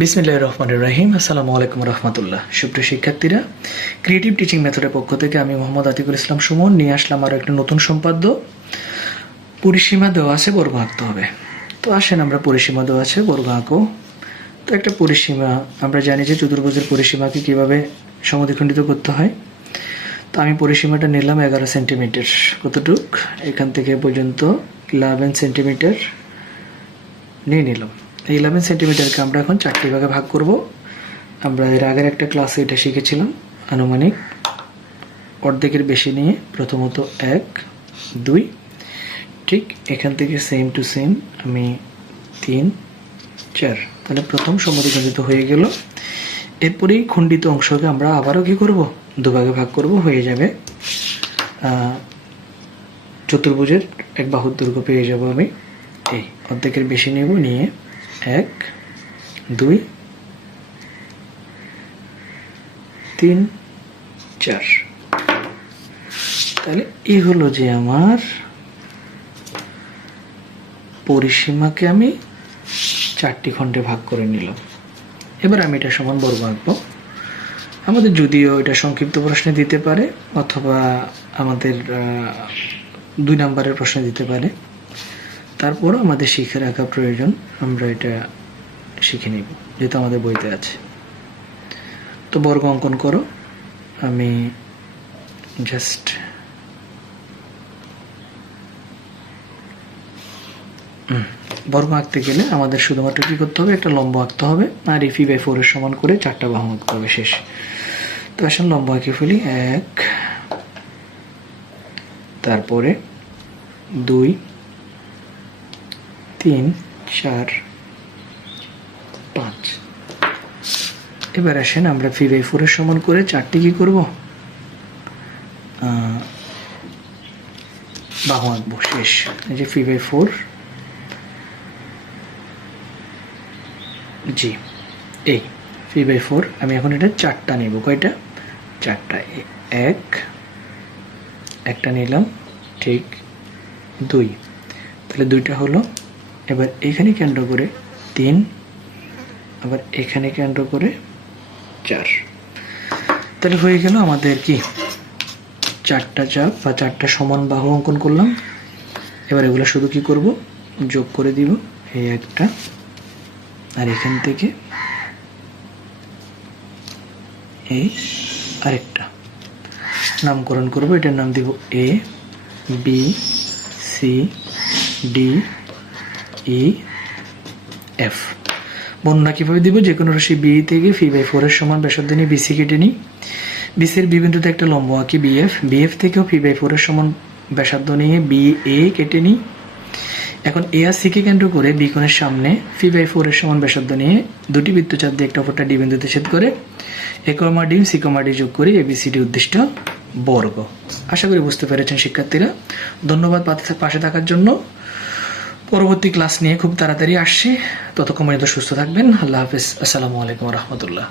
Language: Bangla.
বিসমিল্লাহির রহমানির রহিম। আসসালামু আলাইকুম রহমতুল্লাহ। সুপ্রিয় শিক্ষার্থীরা, ক্রিয়েটিভ টিচিং মেথডের পক্ষ থেকে আমি মোহাম্মদ আতিকুল ইসলাম সুমন নিয়ে আসলাম আরও একটা নতুন সম্পাদ্য। পরিসীমা দেওয়া আছে, বর্গ আঁকতে হবে। তো আসেন আমরা পরিসীমা দেওয়া আছে, বর্গ আঁকো। তো একটা পরিসীমা আমরা জানি যে চতুর্ভুজের পরিসীমাকে কীভাবে সমদ্বিখণ্ডিত করতে হয়। তো আমি পরিসীমাটা নিলাম 11 সেন্টিমিটার। কতটুক? এখান থেকে পর্যন্ত 11 সেন্টিমিটার নিয়ে নিলাম। এই 11 সেন্টিমিটারকে আমরা এখন 4টি ভাগে ভাগ করব। আমরা এর আগের একটা ক্লাসে এটা শিখেছিলাম। আনুমানিক অর্ধেকের বেশি নিয়ে প্রথমত 1, 2, ঠিক এখান থেকে সেম টু সেম আমি 3, 4। তাহলে প্রথম সমদ্বিখণ্ডিত হয়ে গেল। এরপরেই খণ্ডিত অংশকে আমরা আবারও কী করব? দুভাগে ভাগ করব। হয়ে যাবে চতুর্ভুজের এক বাহুর দৈর্ঘ্য পেয়ে যাব আমি। এই অর্ধেকের বেশি নেব, নিয়ে 1, 2, 3, 4। তাহলে এই হলো যে আমার পরিসীমাকে আমি 4টি খণ্ডে ভাগ করে নিলাম। এবার আমি এটা সমান বর্গ আঁকবো। আমাদের যদিও এটা সংক্ষিপ্ত প্রশ্নে দিতে পারে অথবা আমাদের 2 নম্বরের প্রশ্নে দিতে পারে, তারপরও আমাদের শিখে রাখা প্রয়োজন। আমরা এটা শিখে নিব যেহেতু আমাদের বইতে আছে। তো বর্গ অঙ্কন করো। আমি জাস্ট বর্গ আঁকতে গেলে আমাদের শুধুমাত্র কী করতে হবে? একটা লম্ব আঁকতে হবে, আর এই π/4 এর সমান করে 4টা বাহু আঁকতে হবে, শেষ। তো আসলে লম্ব আঁকে ফেলি। 1, তারপরে 2, 3, 4, 5। এবার আসেন আমরা π/4 এর সমান করে 4টি কী করব? বাহু আঁকবো, শেষ। এই যে π/4, জি এই π/4 আমি এখন এটা 4টা নেব। কয়টা? 4টা। 1টা নিলাম, ঠিক 2, তাহলে 2টা হলো। এবার এখানে কেন্দ্র করে 3, আবার এখানে কেন্দ্র করে 4। তাহলে হয়ে গেল আমাদের কি 4টা চাপ বা 4টা সমান বাহু অঙ্কন করলাম। এবার এগুলো শুধু কি করব? যোগ করে দিব। এই একটা, আর এখান থেকে এই আরেকটা নামকরণ করব। এটার নাম দিব A, B, C, D, E, F। বর্ণনা কীভাবে দিব? যে কোনো রাশি বি থেকে π/4 এর সমান ব্যাসার্ধ নিয়ে BC কেটে নিই। BC-র বি বিন্দুতে একটা লম্ব আঁকি BF। BF থেকেও π/4 এর সমান ব্যাসার্ধ নিয়ে BA কেটে নিই। এখন A আর C কে কেন্দ্র করে বি কোণের সামনে π/4 এর সমান ব্যাসার্ধ নিয়ে দুটি বৃত্তচাপ দিয়ে একটা অপরটা ডি বিন্দুতে ছেদ করে A, D, C, D যোগ করি ABCD উদ্দিষ্ট বর্গ। আশা করি বুঝতে পেরেছেন শিক্ষার্থীরা। ধন্যবাদ পাশে থাকার জন্য। পরবর্তী ক্লাস নিয়ে খুব তাড়াতাড়ি আসছি। ততক্ষণ পর্যন্ত সুস্থ থাকবেন। আল্লাহ হাফেজ। আসসালামু আলাইকুম রহমতুল্লাহ।